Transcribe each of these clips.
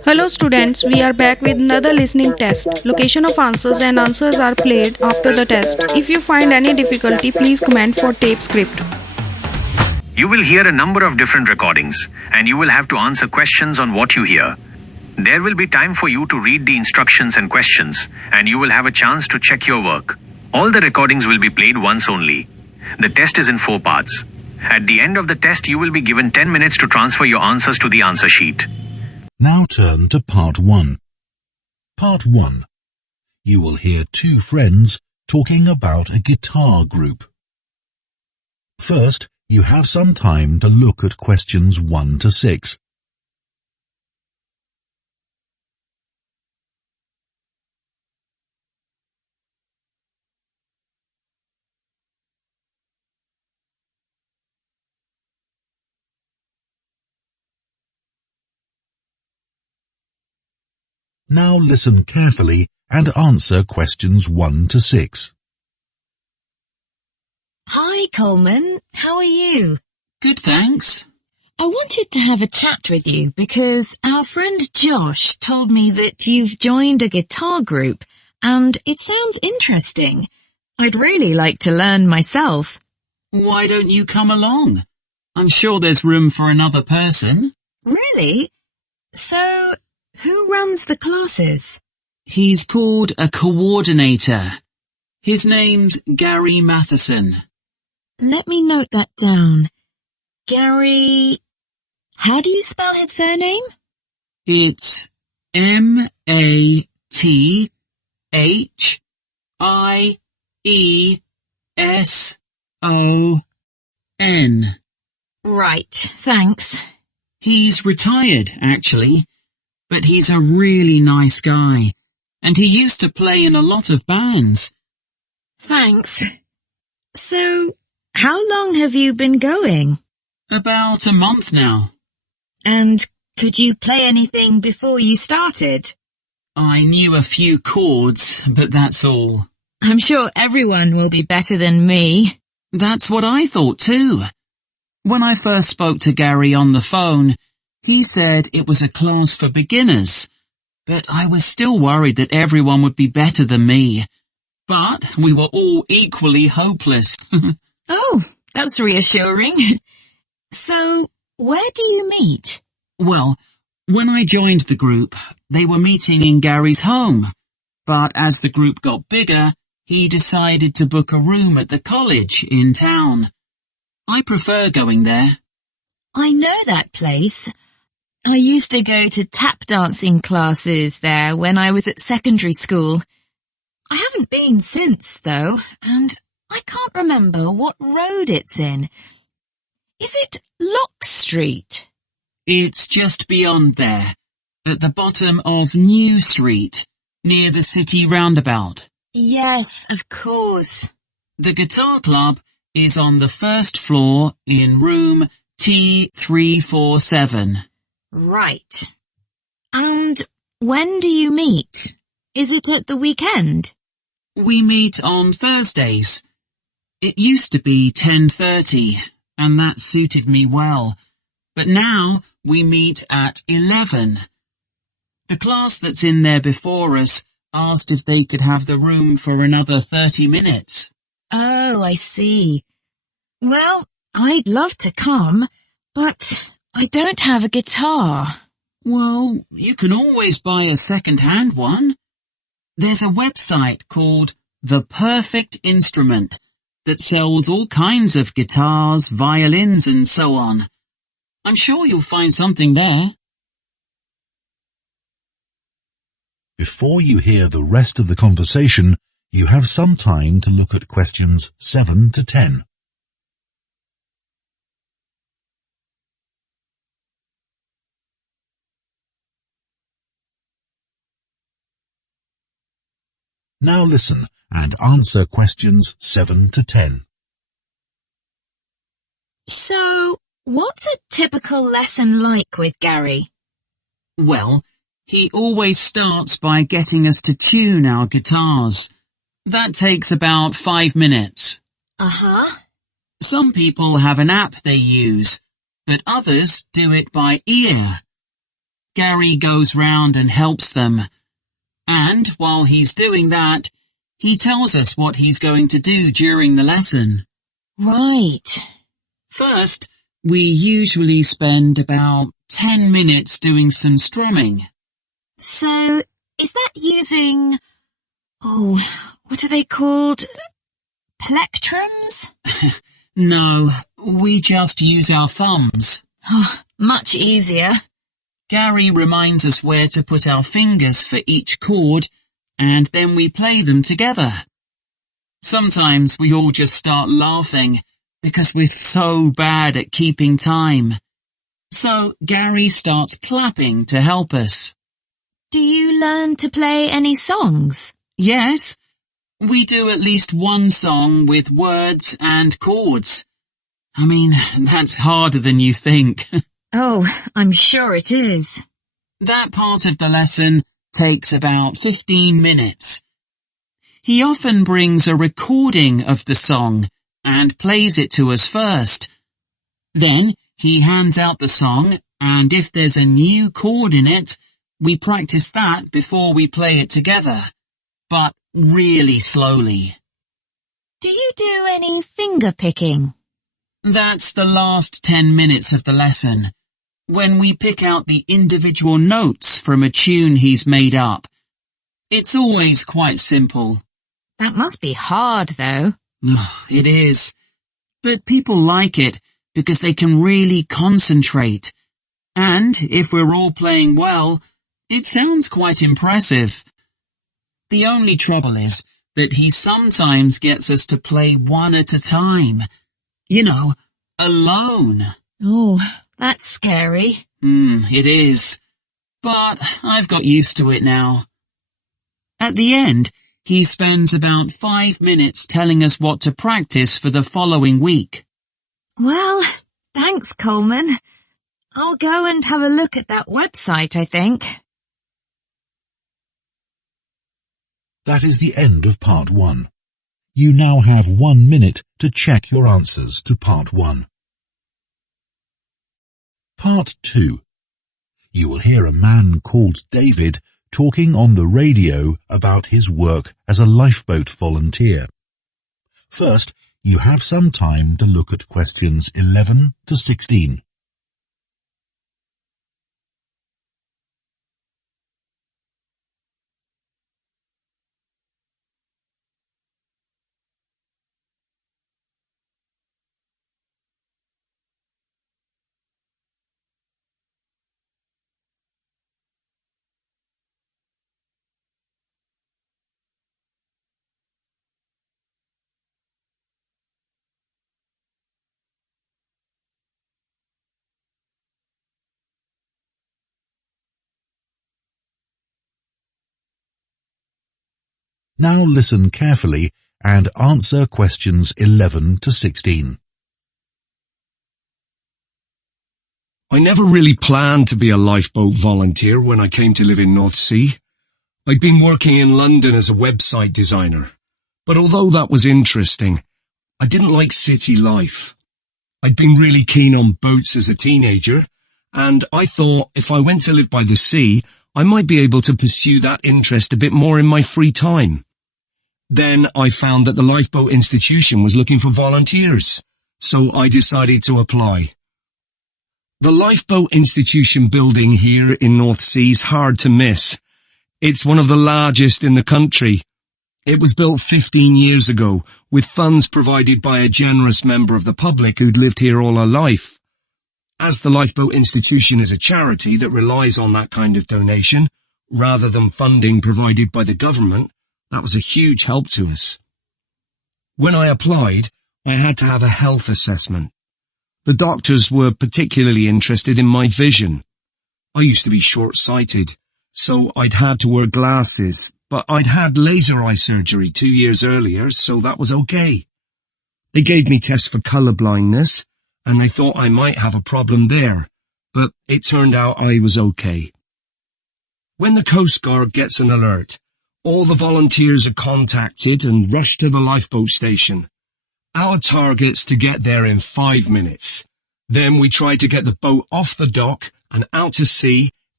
Hello students, we are back with another listening test. Location of answers and answers are played after the test. If you find any difficulty, please comment for tape script. You will hear a number of different recordings, and you will have to answer questions on what you hear. There will be time for you to read the instructions and questions, and you will have a chance to check your work. All the recordings will be played once only. The test is in 4 parts. At the end of the test, you will be given 10 minutes to transfer your answers to the answer sheet. Now turn to Part 1. Part 1. You will hear 2 friends talking about a guitar group. First, you have some time to look at questions 1 to 6. Now listen carefully and answer questions 1 to 6. Hi, Coleman. How are you? Good, thanks. I wanted to have a chat with you because our friend Josh told me that you've joined a guitar group and it sounds interesting. I'd really like to learn myself. Why don't you come along? I'm sure there's room for another person. Really? So, who runs the classes? He's called a coordinator. His name's Gary Matheson. Let me note that down. Gary... How do you spell his surname? It's Matheson. Right, thanks. He's retired, actually, but he's a really nice guy, and he used to play in a lot of bands. Thanks. So, how long have you been going? About a month now. And could you play anything before you started? I knew a few chords, but that's all. I'm sure everyone will be better than me. That's what I thought too. When I first spoke to Gary on the phone, he said it was a class for beginners, but I was still worried that everyone would be better than me. But we were all equally hopeless. Oh, that's reassuring. So, where do you meet? Well, when I joined the group, they were meeting in Gary's home. But as the group got bigger, he decided to book a room at the college in town. I prefer going there. I know that place. I used to go to tap dancing classes there when I was at secondary school. I haven't been since, though, and I can't remember what road it's in. Is it Lock Street? It's just beyond there, at the bottom of New Street, near the city roundabout. Yes, of course. The guitar club is on the first floor in room T347. Right. And when do you meet? Is it at the weekend? We meet on Thursdays. It used to be 10:30, and that suited me well. But now we meet at 11. The class that's in there before us asked if they could have the room for another 30 minutes. Oh, I see. Well, I'd love to come, but I don't have a guitar. Well, you can always buy a second-hand one. There's a website called The Perfect Instrument that sells all kinds of guitars, violins, and so on. I'm sure you'll find something there. Before you hear the rest of the conversation, you have some time to look at questions 7 to 10. Now listen and answer questions 7 to 10. So, what's a typical lesson like with Gary? Well, he always starts by getting us to tune our guitars. That takes about 5 minutes. Uh-huh. Some people have an app they use, but others do it by ear. Gary goes round and helps them. And while he's doing that, he tells us what he's going to do during the lesson. Right. First, we usually spend about 10 minutes doing some strumming. So, is that using... what are they called? Plectrums? No, we just use our thumbs. Oh, much easier. Gary reminds us where to put our fingers for each chord, and then we play them together. Sometimes we all just start laughing because we're so bad at keeping time. So Gary starts clapping to help us. Do you learn to play any songs? Yes, we do at least one song with words and chords. I mean, that's harder than you think. Oh, I'm sure it is. That part of the lesson takes about 15 minutes. He often brings a recording of the song and plays it to us first. Then he hands out the song, and if there's a new chord in it, we practice that before we play it together, but really slowly. Do you do any finger picking? That's the last 10 minutes of the lesson, when we pick out the individual notes from a tune he's made up. It's always quite simple. That must be hard, though. It is. But people like it because they can really concentrate. And if we're all playing well, it sounds quite impressive. The only trouble is that he sometimes gets us to play one at a time. You know, alone. Oh, that's scary. It is. But I've got used to it now. At the end, he spends about 5 minutes telling us what to practice for the following week. Well, thanks, Coleman. I'll go and have a look at that website, I think. That is the end of part 1. You now have 1 minute to check your answers to part 1. Part 2. You will hear a man called David talking on the radio about his work as a lifeboat volunteer. First, you have some time to look at questions 11 to 16. Now listen carefully and answer questions 11 to 16. I never really planned to be a lifeboat volunteer when I came to live in North Sea. I'd been working in London as a website designer, but although that was interesting, I didn't like city life. I'd been really keen on boats as a teenager, and I thought if I went to live by the sea, I might be able to pursue that interest a bit more in my free time. Then I found that the Lifeboat Institution was looking for volunteers, so I decided to apply. The Lifeboat Institution building here in North Sea is hard to miss. It's one of the largest in the country. It was built 15 years ago, with funds provided by a generous member of the public who'd lived here all her life. As the Lifeboat Institution is a charity that relies on that kind of donation, rather than funding provided by the government, that was a huge help to us. When I applied, I had to have a health assessment. The doctors were particularly interested in my vision. I used to be short-sighted, so I'd had to wear glasses, but I'd had laser eye surgery 2 years earlier, so that was okay. They gave me tests for colour blindness, and they thought I might have a problem there, but it turned out I was okay. When the Coast Guard gets an alert, all the volunteers are contacted and rush to the lifeboat station. Our target's to get there in 5 minutes. Then we try to get the boat off the dock and out to sea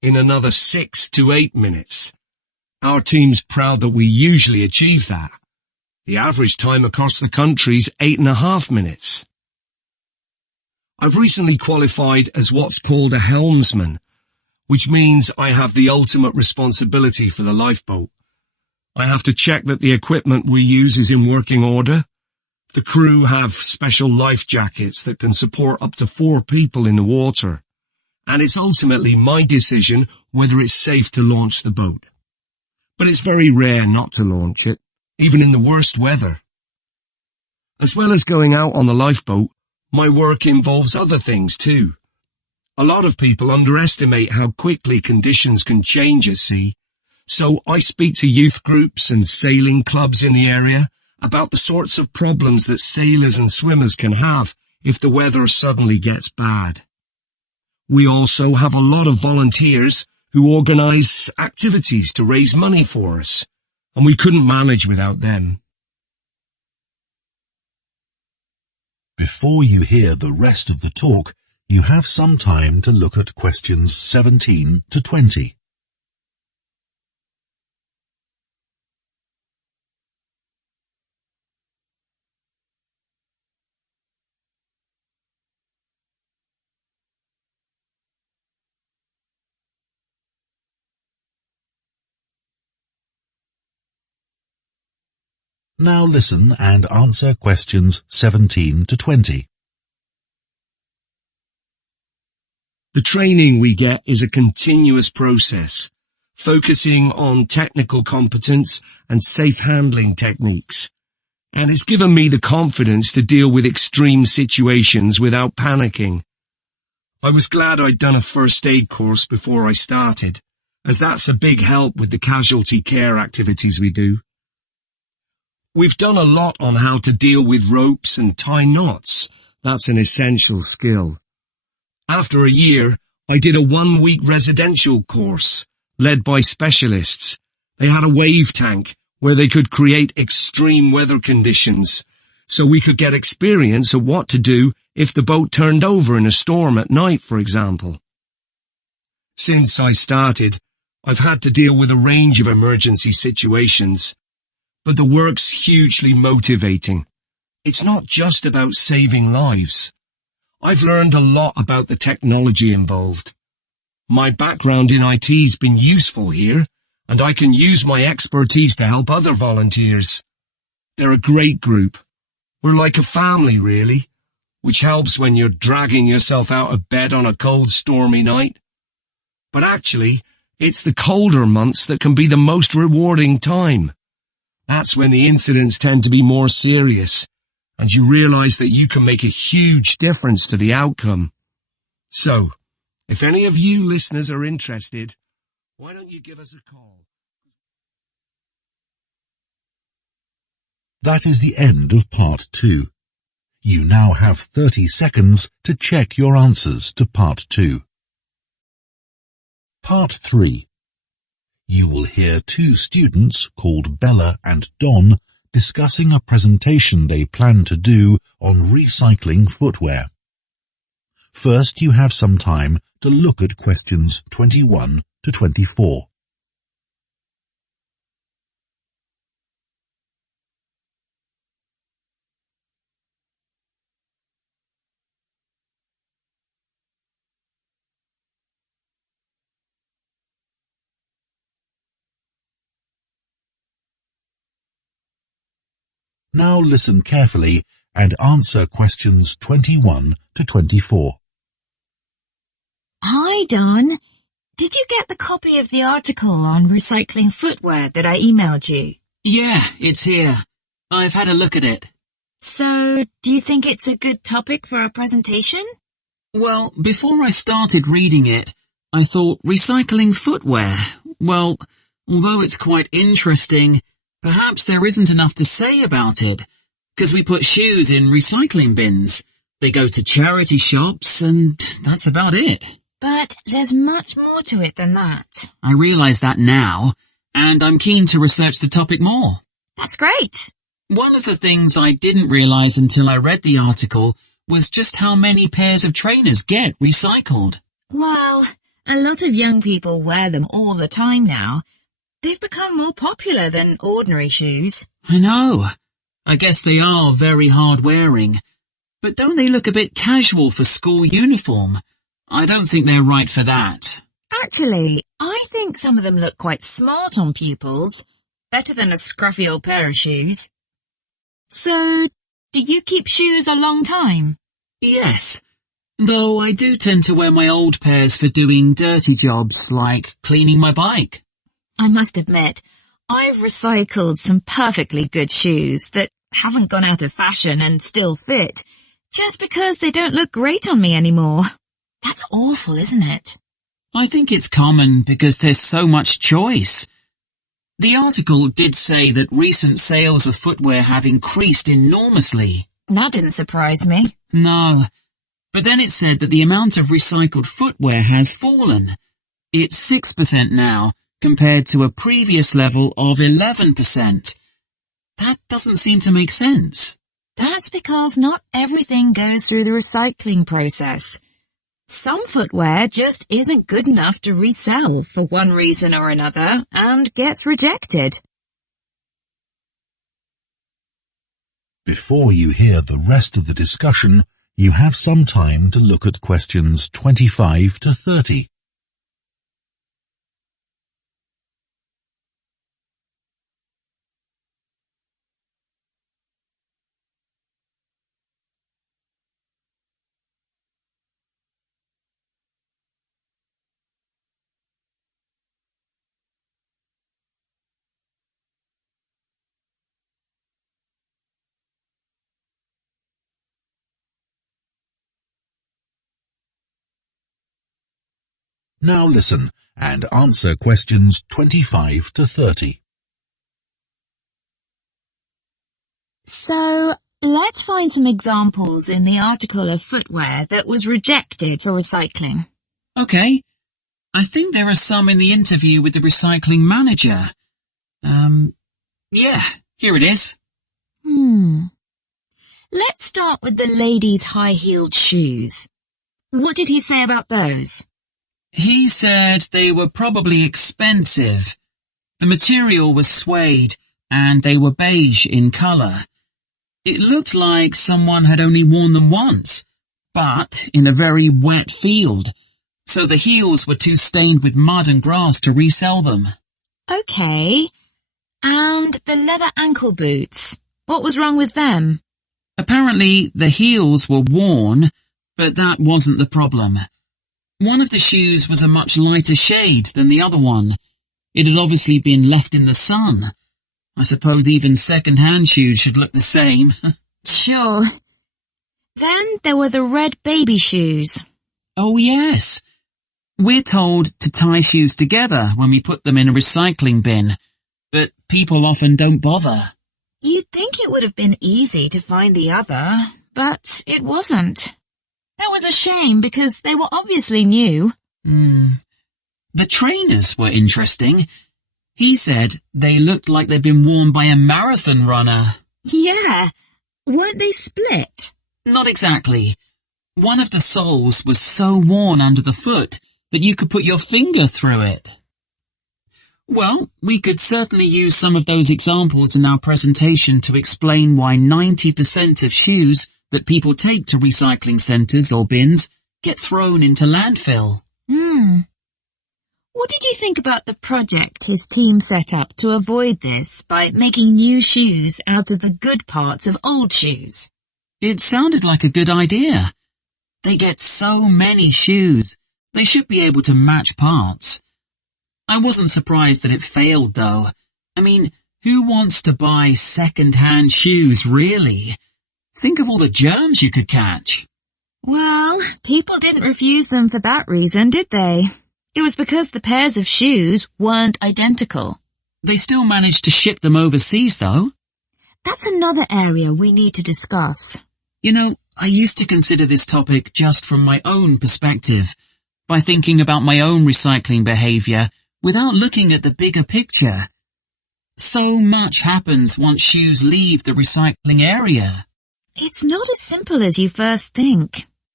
in another 6 to 8 minutes. Our team's proud that we usually achieve that. The average time across the country is 8.5 minutes. I've recently qualified as what's called a helmsman, which means I have the ultimate responsibility for the lifeboat. I have to check that the equipment we use is in working order. The crew have special life jackets that can support up to 4 people in the water, and it's ultimately my decision whether it's safe to launch the boat. But it's very rare not to launch it, even in the worst weather. As well as going out on the lifeboat, my work involves other things too. A lot of people underestimate how quickly conditions can change at sea, so I speak to youth groups and sailing clubs in the area about the sorts of problems that sailors and swimmers can have if the weather suddenly gets bad. We also have a lot of volunteers who organise activities to raise money for us, and we couldn't manage without them. Before you hear the rest of the talk, you have some time to look at questions 17 to 20. Now listen and answer questions 17 to 20. The training we get is a continuous process, focusing on technical competence and safe handling techniques, and it's given me the confidence to deal with extreme situations without panicking. I was glad I'd done a first aid course before I started, as that's a big help with the casualty care activities we do. We've done a lot on how to deal with ropes and tie knots. That's an essential skill. After a year, I did a 1-week residential course, led by specialists. They had a wave tank where they could create extreme weather conditions, so we could get experience of what to do if the boat turned over in a storm at night, for example. Since I started, I've had to deal with a range of emergency situations, but the work's hugely motivating. It's not just about saving lives. I've learned a lot about the technology involved. My background in IT's been useful here, and I can use my expertise to help other volunteers. They're a great group. We're like a family, really, which helps when you're dragging yourself out of bed on a cold, stormy night. But actually, it's the colder months that can be the most rewarding time. That's when the incidents tend to be more serious, and you realize that you can make a huge difference to the outcome. So, if any of you listeners are interested, why don't you give us a call? That is the end of part 2. You now have 30 seconds to check your answers to part 2. Part 3. You will hear 2 students called Bella and Don discussing a presentation they plan to do on recycling footwear. First, you have some time to look at questions 21 to 24. Now listen carefully and answer questions 21 to 24. Hi, Don. Did you get the copy of the article on recycling footwear that I emailed you? Yeah, it's here. I've had a look at it. So, do you think it's a good topic for a presentation? Well, before I started reading it, I thought recycling footwear. Well, although it's quite interesting, perhaps there isn't enough to say about it, because we put shoes in recycling bins. They go to charity shops, and that's about it. But there's much more to it than that. I realise that now, and I'm keen to research the topic more. That's great. One of the things I didn't realise until I read the article was just how many pairs of trainers get recycled. Well, A lot of young people wear them all the time now. They've become more popular than ordinary shoes. I know. I guess they are very hard-wearing. But don't they look a bit casual for school uniform? I don't think they're right for that. Actually, I think some of them look quite smart on pupils. Better than a scruffy old pair of shoes. So, do you keep shoes a long time? Yes. Though I do tend to wear my old pairs for doing dirty jobs like cleaning my bike. I must admit, I've recycled some perfectly good shoes that haven't gone out of fashion and still fit, just because they don't look great on me anymore. That's awful, isn't it? I think it's common because there's so much choice. The article did say that recent sales of footwear have increased enormously. That didn't surprise me. No. But then it said that the amount of recycled footwear has fallen. It's 6% now, compared to a previous level of 11%. That doesn't seem to make sense. That's because not everything goes through the recycling process. Some footwear just isn't good enough to resell for one reason or another and gets rejected. Before you hear the rest of the discussion, you have some time to look at questions 25 to 30. Now listen and answer questions 25 to 30. So, let's find some examples in the article of footwear that was rejected for recycling. Okay. I think there are some in the interview with the recycling manager. Yeah, here it is. Let's start with the ladies' high-heeled shoes. What did he say about those? He said they were probably expensive. The material was suede, and they were beige in colour. It looked like someone had only worn them once, but in a very wet field, so the heels were too stained with mud and grass to resell them. Okay. And the leather ankle boots. What was wrong with them? Apparently, the heels were worn, but that wasn't the problem. One of the shoes was a much lighter shade than the other one. It had obviously been left in the sun. I suppose even second-hand shoes should look the same. Sure. Then there were the red baby shoes. Oh yes. We're told to tie shoes together when we put them in a recycling bin, but people often don't bother. You'd think it would have been easy to find the other, but it wasn't. That was a shame because they were obviously new. The trainers were interesting. He said they looked like they'd been worn by a marathon runner. Yeah. Weren't they split? Not exactly. One of the soles was so worn under the foot that you could put your finger through it. Well, we could certainly use some of those examples in our presentation to explain why 90% of shoes that people take to recycling centres or bins get thrown into landfill. What did you think about the project his team set up to avoid this by making new shoes out of the good parts of old shoes? It sounded like a good idea. They get so many shoes. They should be able to match parts. I wasn't surprised that it failed, though. I mean, who wants to buy second-hand shoes, really? Think of all the germs you could catch. Well, people didn't refuse them for that reason, did they? It was because the pairs of shoes weren't identical. They still managed to ship them overseas, though. That's another area we need to discuss. You know, I used to consider this topic just from my own perspective, by thinking about my own recycling behaviour without looking at the bigger picture. So much happens once shoes leave the recycling area. It's not as simple as you first think.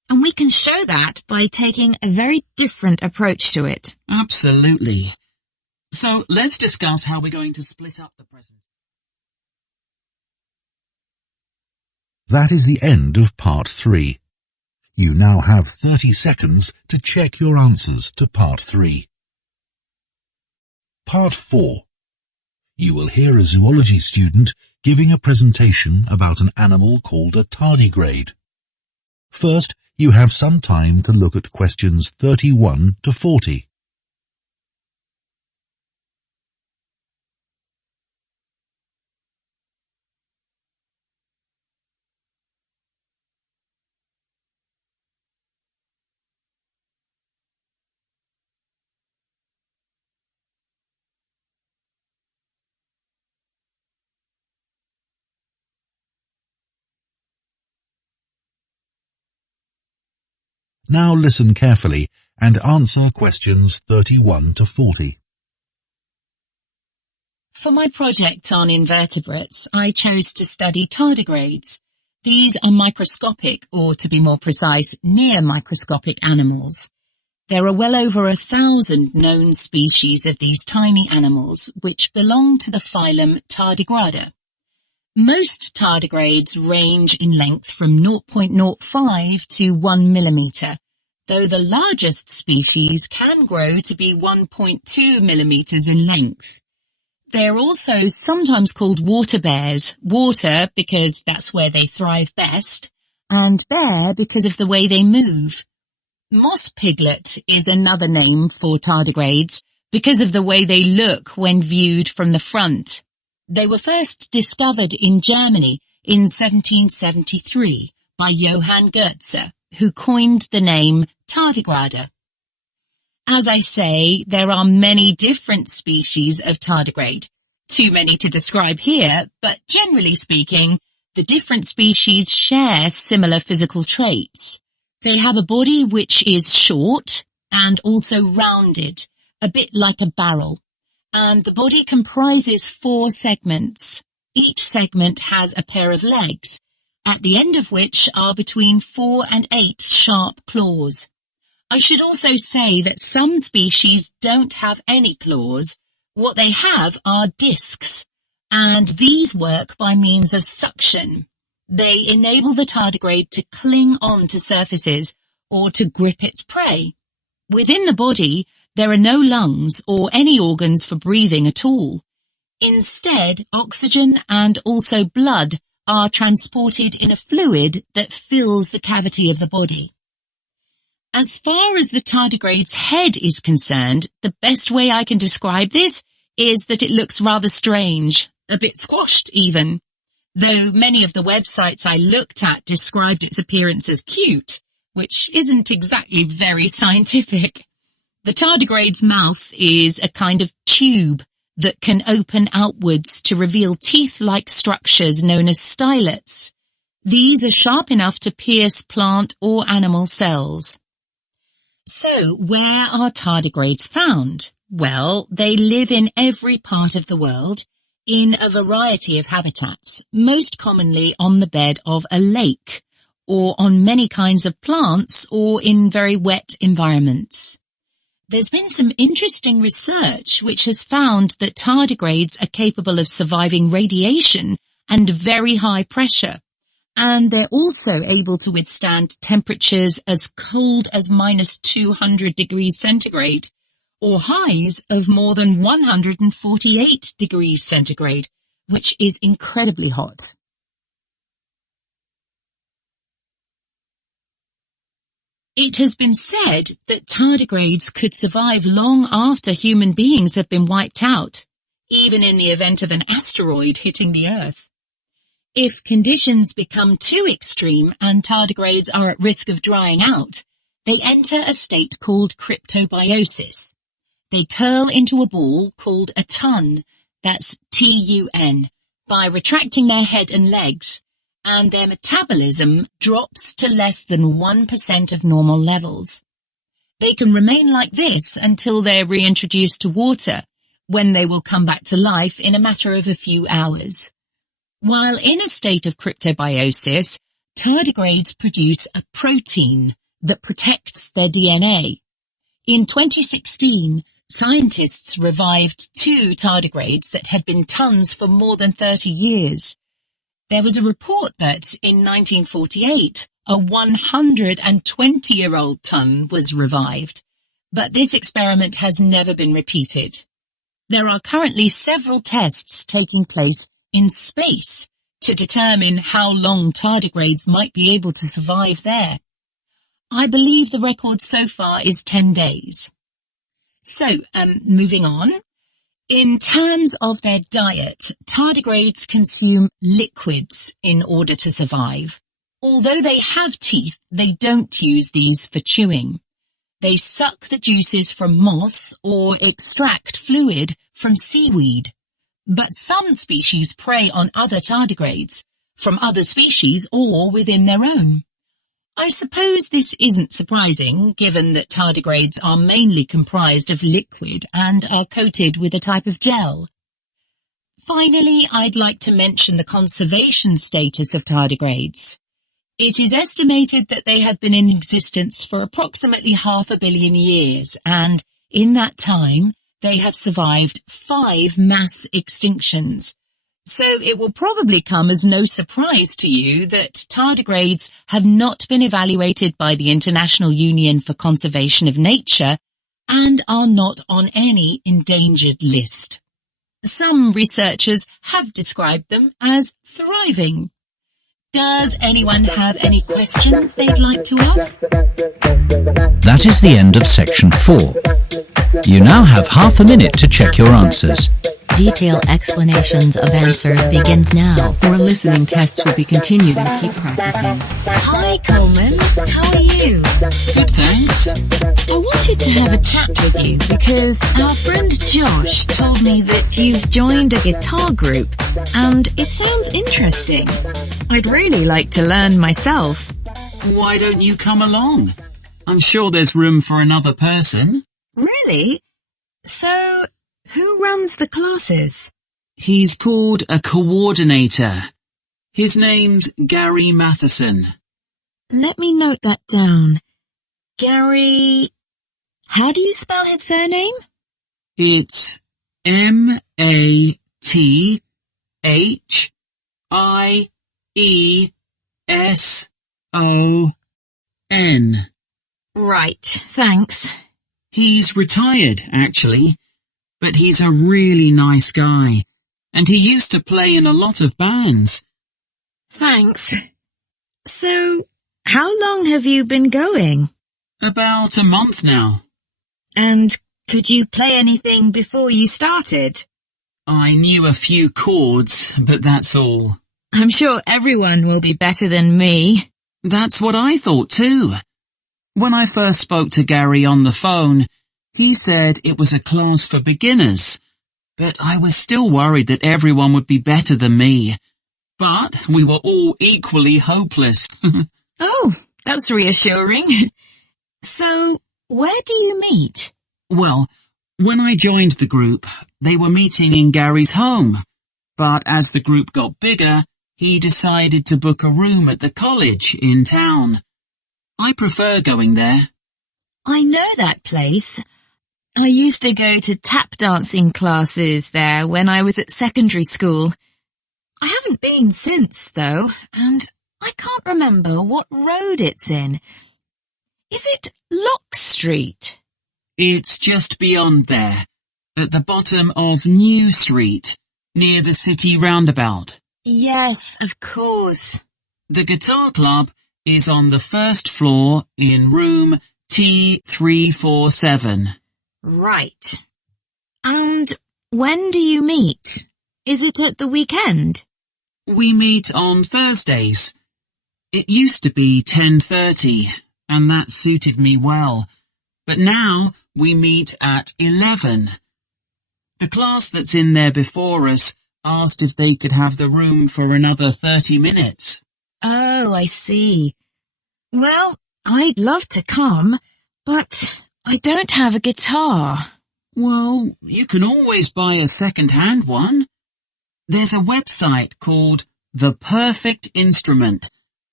And we can show that by taking a very different approach to it. Absolutely. So let's discuss how we're going to split up the present. That is the end of part 3. You now have 30 seconds to check your answers to part 3. Part 4. You will hear a zoology student giving a presentation about an animal called a tardigrade. First, you have some time to look at questions 31 to 40. Now listen carefully and answer questions 31 to 40. For my project on invertebrates, I chose to study tardigrades. These are microscopic, or to be more precise, near microscopic animals. There are well over 1,000 known species of these tiny animals, which belong to the phylum Tardigrada. Most tardigrades range in length from 0.05 to 1 millimeter, though the largest species can grow to be 1.2 millimeters in length. They're also sometimes called water bears, water because that's where they thrive best, and bear because of the way they move. Moss piglet is another name for tardigrades because of the way they look when viewed from the front. They were first discovered in Germany in 1773 by Johann Goetze, who coined the name tardigrade. As I say, there are many different species of tardigrade. Too many to describe here, but generally speaking, the different species share similar physical traits. They have a body which is short and also rounded, a bit like a barrel. And the body comprises 4 segments. Each segment has a pair of legs, at the end of which are between 4 and 8 sharp claws. I should also say that some species don't have any claws. What they have are discs, and these work by means of suction. They enable the tardigrade to cling on to surfaces or to grip its prey. Within the body, there are no lungs or any organs for breathing at all. Instead, oxygen and also blood are transported in a fluid that fills the cavity of the body. As far as the tardigrade's head is concerned, the best way I can describe this is that it looks rather strange, a bit squashed even. Though many of the websites I looked at described its appearance as cute, which isn't exactly very scientific. The tardigrade's mouth is a kind of tube that can open outwards to reveal teeth-like structures known as stylets. These are sharp enough to pierce plant or animal cells. So, where are tardigrades found? Well, they live in every part of the world, in a variety of habitats, most commonly on the bed of a lake, or on many kinds of plants, or in very wet environments. There's been some interesting research which has found that tardigrades are capable of surviving radiation and very high pressure, and they're also able to withstand temperatures as cold as -200 degrees centigrade, or highs of more than 148 degrees centigrade, which is incredibly hot. It has been said that tardigrades could survive long after human beings have been wiped out, even in the event of an asteroid hitting the Earth. If conditions become too extreme and tardigrades are at risk of drying out, they enter a state called cryptobiosis. They curl into a ball called a tun, that's T-U-N, by retracting their head and legs, and their metabolism drops to less than 1% of normal levels. They can remain like this until they're reintroduced to water, when they will come back to life in a matter of a few hours. While in a state of cryptobiosis, tardigrades produce a protein, that protects their DNA. In 2016, scientists revived 2 tardigrades that had been tons for more than 30 years. There was a report that in 1948, a 120-year-old ton was revived, but this experiment has never been repeated. There are currently several tests taking place in space to determine how long tardigrades might be able to survive there. I believe the record so far is 10 days. So, moving on. In terms of their diet, tardigrades consume liquids in order to survive. Although they have teeth, they don't use these for chewing. They suck the juices from moss or extract fluid from seaweed. But some species prey on other tardigrades, from other species or within their own. I suppose this isn't surprising, given that tardigrades are mainly comprised of liquid and are coated with a type of gel. Finally, I'd like to mention the conservation status of tardigrades. It is estimated that they have been in existence for approximately 500 million years, and in that time, they have survived 5 mass extinctions. So it will probably come as no surprise to you that tardigrades have not been evaluated by the International Union for Conservation of Nature and are not on any endangered list. Some researchers have described them as thriving. Does anyone have any questions they'd like to ask? That is the end of section 4. You now have half a minute to check your answers. Detailed explanations of answers begins now. Your listening tests will be continued and keep practicing. Hi, Coleman. How are you? Good, thanks. I wanted to have a chat with you because our friend Josh told me that you've joined a guitar group and it sounds interesting. I'd really like to learn myself. Why don't you come along? I'm sure there's room for another person. Really? So, who runs the classes? He's called a coordinator. His name's Gary Matheson. Let me note that down. Gary... How do you spell his surname? It's Matheson. Right, thanks. He's retired, actually, but he's a really nice guy, and he used to play in a lot of bands. Thanks. So, how long have you been going? About a month now. And could you play anything before you started? I knew a few chords, but that's all. I'm sure everyone will be better than me. That's what I thought too. When I first spoke to Gary on the phone, he said it was a class for beginners, but I was still worried that everyone would be better than me. But we were all equally hopeless. Oh, that's reassuring. So, where do you meet? Well, when I joined the group, they were meeting in Gary's home. But as the group got bigger, he decided to book a room at the college in town. I prefer going there. I know that place. I used to go to tap dancing classes there when I was at secondary school. I haven't been since, though, and I can't remember what road it's in. Is it Lock Street? It's just beyond there, at the bottom of New Street, near the city roundabout. Yes, of course. The guitar club is on the first floor in room T347. Right. And when do you meet? Is it at the weekend? We meet on Thursdays. It used to be 10:30, and that suited me well. But now we meet at 11. The class that's in there before us asked if they could have the room for another 30 minutes. Oh, I see. Well, I'd love to come, but I don't have a guitar. Well, you can always buy a second-hand one. There's a website called The Perfect Instrument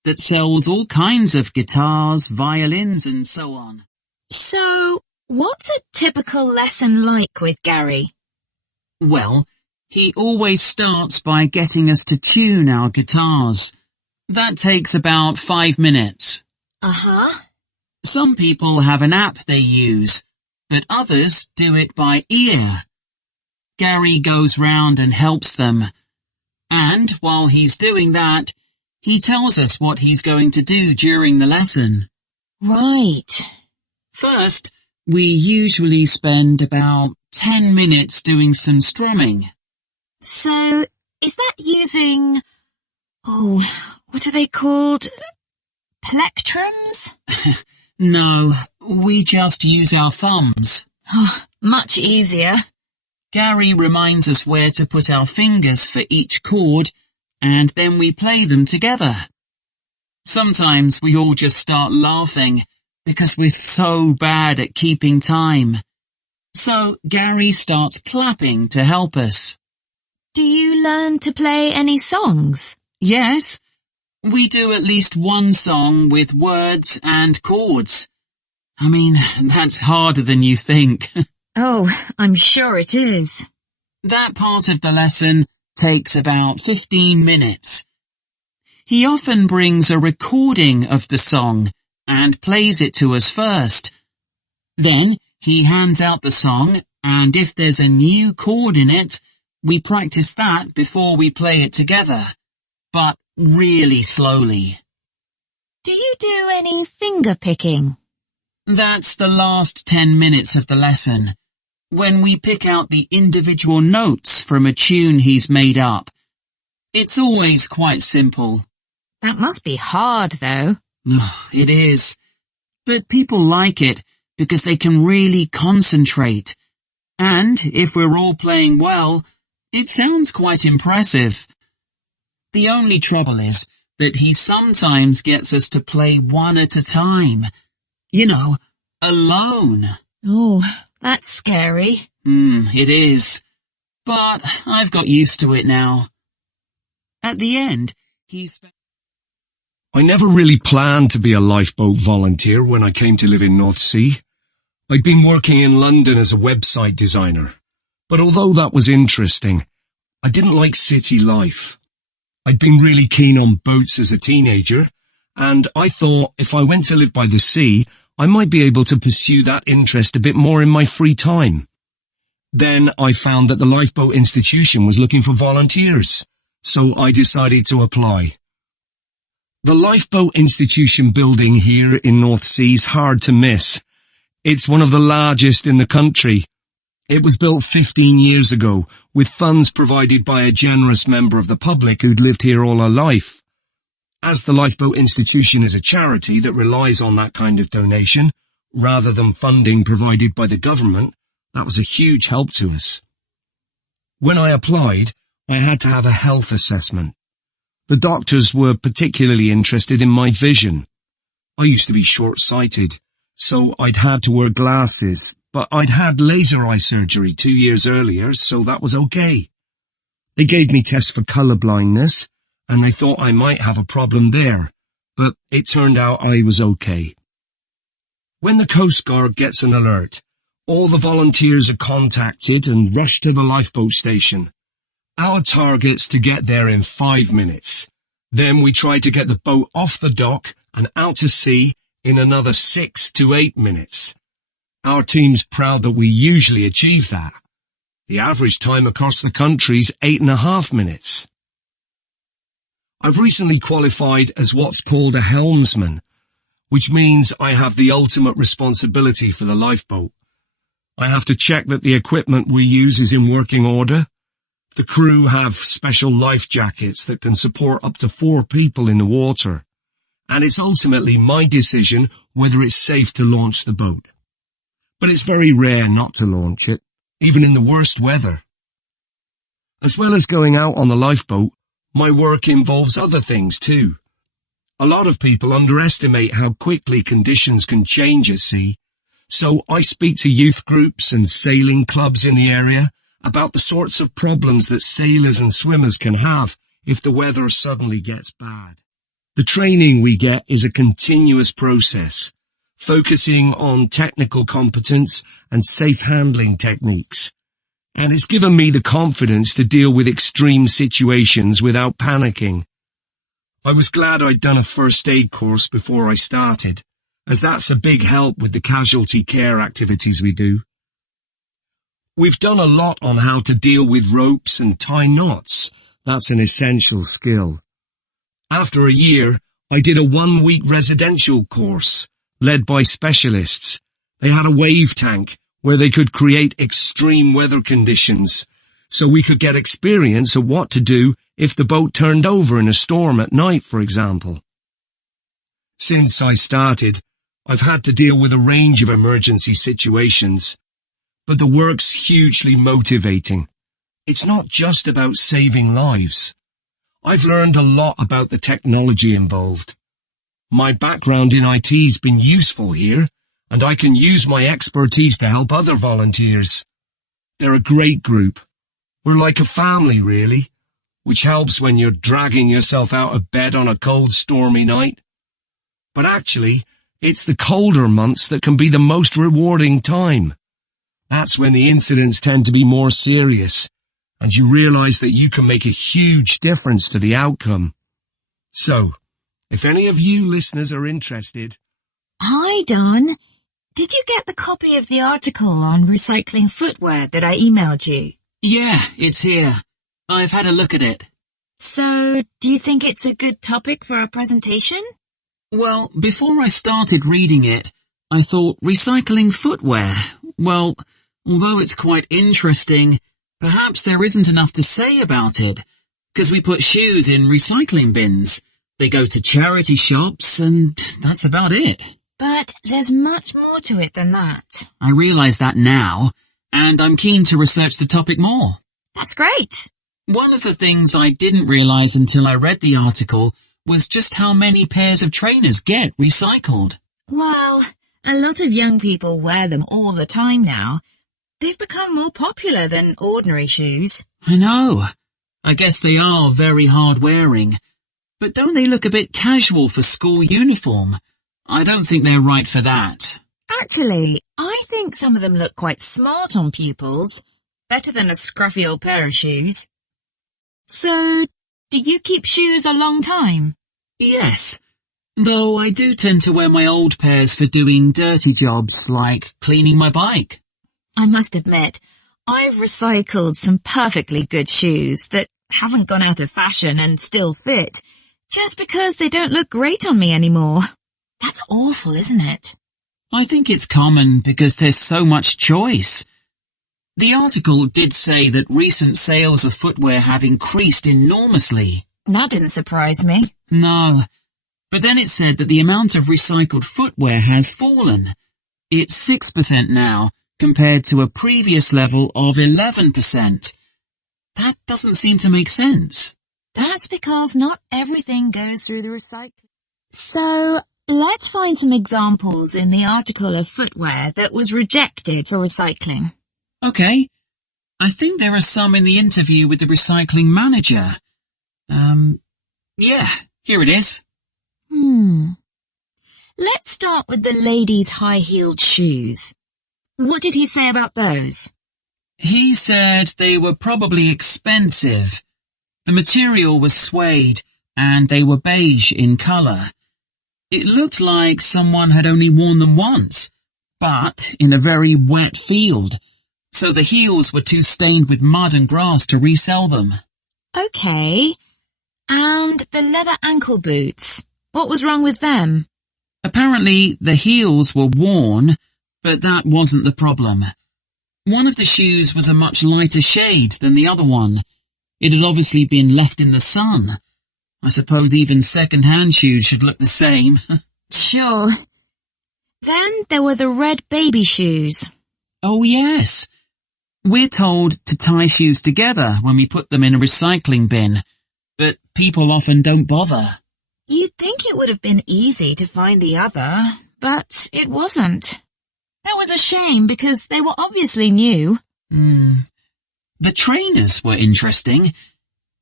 that sells all kinds of guitars, violins and so on. So, what's a typical lesson like with Gary? Well, he always starts by getting us to tune our guitars. That takes about 5 minutes. Uh-huh. Some people have an app they use, but others do it by ear. Gary goes round and helps them. And while he's doing that, he tells us what he's going to do during the lesson. Right. First, we usually spend about 10 minutes doing some strumming. So, is that using... what are they called? Plectrums? No, we just use our thumbs. Oh, much easier. Gary reminds us where to put our fingers for each chord, and then we play them together. Sometimes we all just start laughing because we're so bad at keeping time. So Gary starts clapping to help us. Do you learn to play any songs? Yes, we do at least one song with words and chords. I mean, that's harder than you think. Oh, I'm sure it is. That part of the lesson takes about 15 minutes. He often brings a recording of the song and plays it to us first. Then he hands out the song, and if there's a new chord in it, we practice that before we play it together, but really slowly. Do you do any finger picking? That's the last 10 minutes of the lesson, when we pick out the individual notes from a tune he's made up. It's always quite simple. That must be hard, though. It is. But people like it because they can really concentrate. And if we're all playing well, it sounds quite impressive. The only trouble is that he sometimes gets us to play one at a time. You know, alone. Oh, that's scary. It is. But I've got used to it now. At the end, I never really planned to be a lifeboat volunteer when I came to live in North Sea. I'd been working in London as a website designer, but although that was interesting, I didn't like city life. I'd been really keen on boats as a teenager, and I thought if I went to live by the sea, I might be able to pursue that interest a bit more in my free time. Then I found that the Lifeboat Institution was looking for volunteers, so I decided to apply. The Lifeboat Institution building here in North Sea is hard to miss. It's one of the largest in the country. It was built 15 years ago, with funds provided by a generous member of the public who'd lived here all her life. As the Lifeboat Institution is a charity that relies on that kind of donation, rather than funding provided by the government, that was a huge help to us. When I applied, I had to have a health assessment. The doctors were particularly interested in my vision. I used to be short-sighted, so I'd had to wear glasses, but I'd had laser eye surgery 2 years earlier, so that was okay. They gave me tests for colour blindness, and they thought I might have a problem there, but it turned out I was okay. When the Coast Guard gets an alert, all the volunteers are contacted and rush to the lifeboat station. Our target's to get there in 5 minutes. Then we try to get the boat off the dock and out to sea in another 6 to 8 minutes. Our team's proud that we usually achieve that. The average time across the country's 8.5 minutes. I've recently qualified as what's called a helmsman, which means I have the ultimate responsibility for the lifeboat. I have to check that the equipment we use is in working order. The crew have special life jackets that can support up to 4 people in the water, and it's ultimately my decision whether it's safe to launch the boat. But it's very rare not to launch it, even in the worst weather. As well as going out on the lifeboat, my work involves other things too. A lot of people underestimate how quickly conditions can change at sea, so I speak to youth groups and sailing clubs in the area about the sorts of problems that sailors and swimmers can have if the weather suddenly gets bad. The training we get is a continuous process, focusing on technical competence and safe handling techniques. And it's given me the confidence to deal with extreme situations without panicking. I was glad I'd done a first aid course before I started, as that's a big help with the casualty care activities we do. We've done a lot on how to deal with ropes and tie knots. That's an essential skill. After a year, I did a 1-week residential course, led by specialists. They had a wave tank where they could create extreme weather conditions, so we could get experience of what to do if the boat turned over in a storm at night, for example. Since I started, I've had to deal with a range of emergency situations, but the work's hugely motivating. It's not just about saving lives. I've learned a lot about the technology involved. My background in IT's been useful here, and I can use my expertise to help other volunteers. They're a great group. We're like a family, really, which helps when you're dragging yourself out of bed on a cold, stormy night. But actually, it's the colder months that can be the most rewarding time. That's when the incidents tend to be more serious, and you realize that you can make a huge difference to the outcome. So, if any of you listeners are interested... Hi, Don. Did you get the copy of the article on recycling footwear that I emailed you? Yeah, it's here. I've had a look at it. So, do you think it's a good topic for a presentation? Well, before I started reading it, I thought recycling footwear. Well, although it's quite interesting, perhaps there isn't enough to say about it, because we put shoes in recycling bins. They go to charity shops, and that's about it. But there's much more to it than that. I realise that now, and I'm keen to research the topic more. That's great. One of the things I didn't realise until I read the article was just how many pairs of trainers get recycled. Well, a lot of young people wear them all the time now. They've become more popular than ordinary shoes. I know. I guess they are very hard-wearing. But don't they look a bit casual for school uniform? I don't think they're right for that. Actually, I think some of them look quite smart on pupils. Better than a scruffy old pair of shoes. So, do you keep shoes a long time? Yes. Though I do tend to wear my old pairs for doing dirty jobs like cleaning my bike. I must admit, I've recycled some perfectly good shoes that haven't gone out of fashion and still fit, just because they don't look great on me anymore. That's awful, isn't it? I think it's common because there's so much choice. The article did say that recent sales of footwear have increased enormously. That didn't surprise me. No, but then it said that the amount of recycled footwear has fallen. It's 6% now, compared to a previous level of 11%. That doesn't seem to make sense. That's because not everything goes through the recycling. So, let's find some examples in the article of footwear that was rejected for recycling. Okay. I think there are some in the interview with the recycling manager. Yeah, here it is. Let's start with the ladies' high-heeled shoes. What did he say about those? He said they were probably expensive. The material was suede, and they were beige in colour. It looked like someone had only worn them once, but in a very wet field, so the heels were too stained with mud and grass to resell them. Okay. And the leather ankle boots, what was wrong with them? Apparently, the heels were worn, but that wasn't the problem. One of the shoes was a much lighter shade than the other one. It had obviously been left in the sun. I suppose even second-hand shoes should look the same. Sure. Then there were the red baby shoes. Oh, yes. We're told to tie shoes together when we put them in a recycling bin, but people often don't bother. You'd think it would have been easy to find the other, but it wasn't. That was a shame because they were obviously new. The trainers were interesting.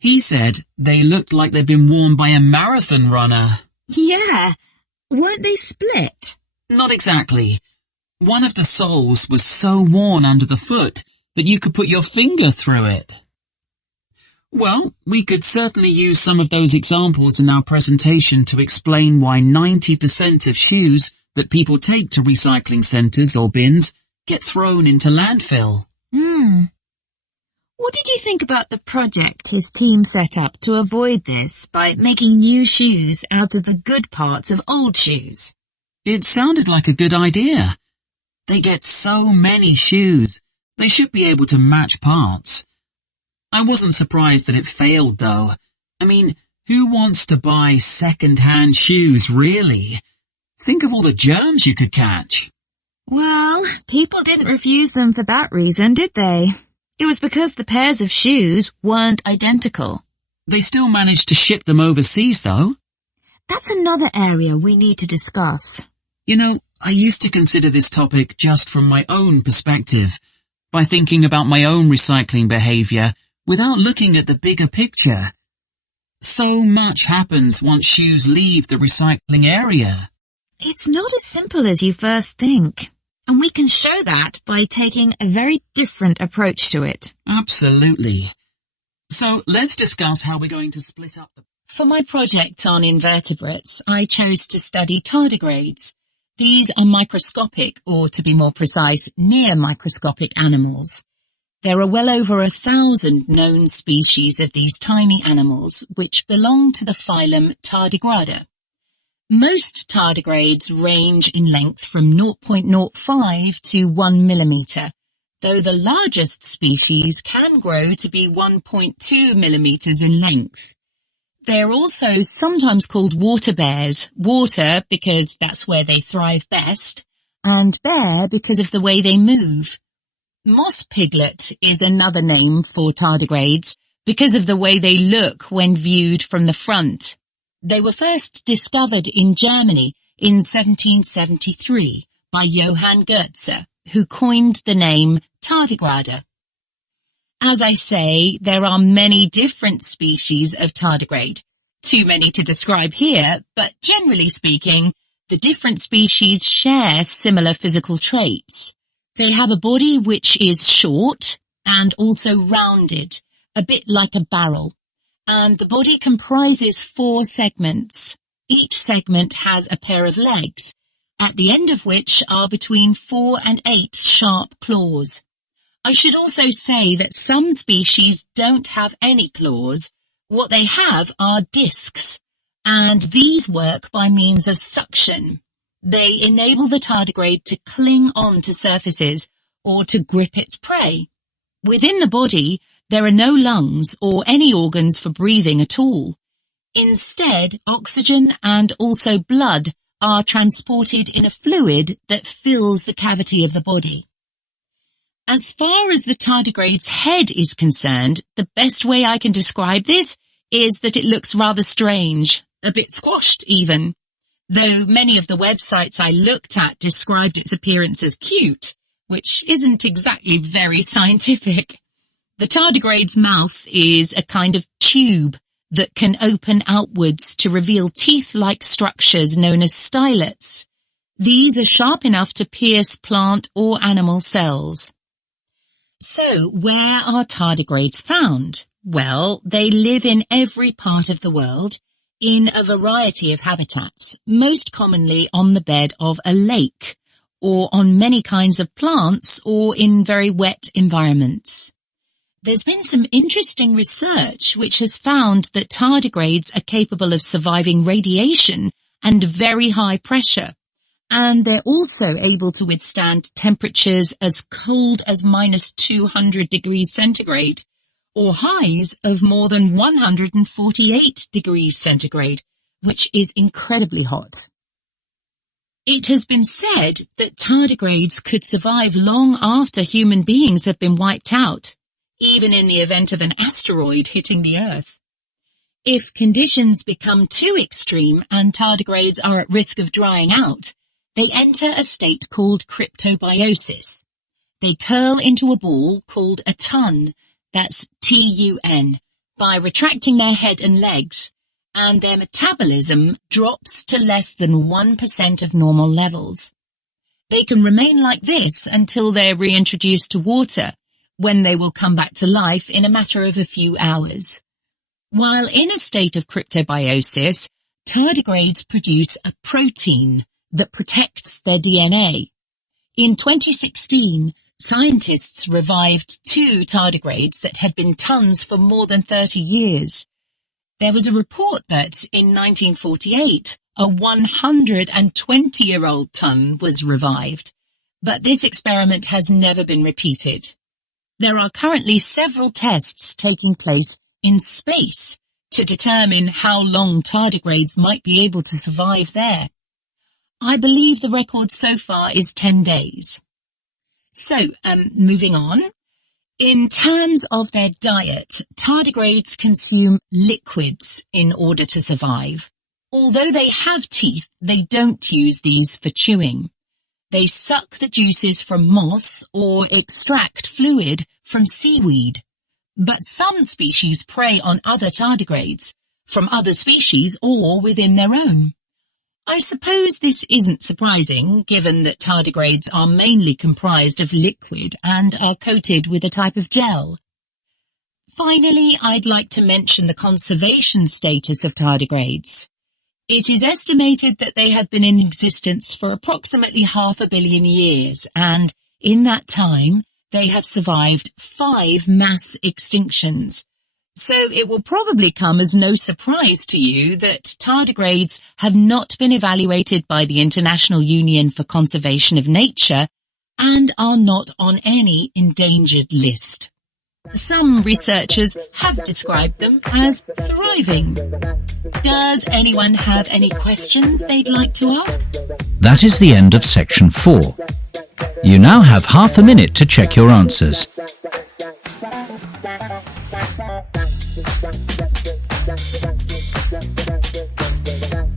He said they looked like they'd been worn by a marathon runner. Yeah. Weren't they split? Not exactly. One of the soles was so worn under the foot that you could put your finger through it. Well, we could certainly use some of those examples in our presentation to explain why 90% of shoes that people take to recycling centres or bins get thrown into landfill. What did you think about the project his team set up to avoid this by making new shoes out of the good parts of old shoes? It sounded like a good idea. They get so many shoes. They should be able to match parts. I wasn't surprised that it failed, though. I mean, who wants to buy second-hand shoes, really? Think of all the germs you could catch. Well, people didn't refuse them for that reason, did they? It was because the pairs of shoes weren't identical. They still managed to ship them overseas, though. That's another area we need to discuss. You know, I used to consider this topic just from my own perspective, by thinking about my own recycling behaviour without looking at the bigger picture. So much happens once shoes leave the recycling area. It's not as simple as you first think, and we can show that by taking a very different approach to it. Absolutely. So let's discuss how we're going to split up the... For my project on invertebrates, I chose to study tardigrades. These are microscopic, or to be more precise, near microscopic animals. There are well over 1,000 known species of these tiny animals, which belong to the phylum Tardigrada. Most tardigrades range in length from 0.05 to 1 millimetre, though the largest species can grow to be 1.2 millimetres in length. They're also sometimes called water bears, water because that's where they thrive best, and bear because of the way they move. Moss piglet is another name for tardigrades because of the way they look when viewed from the front. They were first discovered in Germany in 1773 by Johann Goetze, who coined the name tardigrade. As I say, there are many different species of tardigrade. Too many to describe here, but generally speaking, the different species share similar physical traits. They have a body which is short and also rounded, a bit like a barrel, and the body comprises 4 segments. Each segment has a pair of legs, at the end of which are between 4 and 8 sharp claws. I should also say that some species don't have any claws. What they have are discs, and these work by means of suction. They enable the tardigrade to cling on to surfaces or to grip its prey. Within the body, there are no lungs or any organs for breathing at all. Instead, oxygen and also blood are transported in a fluid that fills the cavity of the body. As far as the tardigrade's head is concerned, the best way I can describe this is that it looks rather strange, a bit squashed even. Though many of the websites I looked at described its appearance as cute, which isn't exactly very scientific. The tardigrade's mouth is a kind of tube that can open outwards to reveal teeth-like structures known as stylets. These are sharp enough to pierce plant or animal cells. So, where are tardigrades found? Well, they live in every part of the world, in a variety of habitats, most commonly on the bed of a lake, or on many kinds of plants, or in very wet environments. There's been some interesting research which has found that tardigrades are capable of surviving radiation and very high pressure, and they're also able to withstand temperatures as cold as -200 degrees centigrade, or highs of more than 148 degrees centigrade, which is incredibly hot. It has been said that tardigrades could survive long after human beings have been wiped out, even in the event of an asteroid hitting the Earth. If conditions become too extreme and tardigrades are at risk of drying out, they enter a state called cryptobiosis. They curl into a ball called a tun, that's T-U-N, by retracting their head and legs, and their metabolism drops to less than 1% of normal levels. They can remain like this until they're reintroduced to water, when they will come back to life in a matter of a few hours. While in a state of cryptobiosis, tardigrades produce a protein that protects their DNA. In 2016, scientists revived 2 tardigrades that had been tons for more than 30 years. There was a report that, in 1948, a 120-year-old ton was revived, but this experiment has never been repeated. There are currently several tests taking place in space to determine how long tardigrades might be able to survive there. I believe the record so far is 10 days. So, moving on. In terms of their diet, tardigrades consume liquids in order to survive. Although they have teeth, they don't use these for chewing. They suck the juices from moss or extract fluid from seaweed. But some species prey on other tardigrades, from other species or within their own. I suppose this isn't surprising, given that tardigrades are mainly comprised of liquid and are coated with a type of gel. Finally, I'd like to mention the conservation status of tardigrades. It is estimated that they have been in existence for approximately 500 million years, and in that time, they have survived 5 mass extinctions. So it will probably come as no surprise to you that tardigrades have not been evaluated by the International Union for Conservation of Nature and are not on any endangered list. Some researchers have described them as thriving. Does anyone have any questions they'd like to ask? That is the end of section 4. You now have half a minute to check your answers.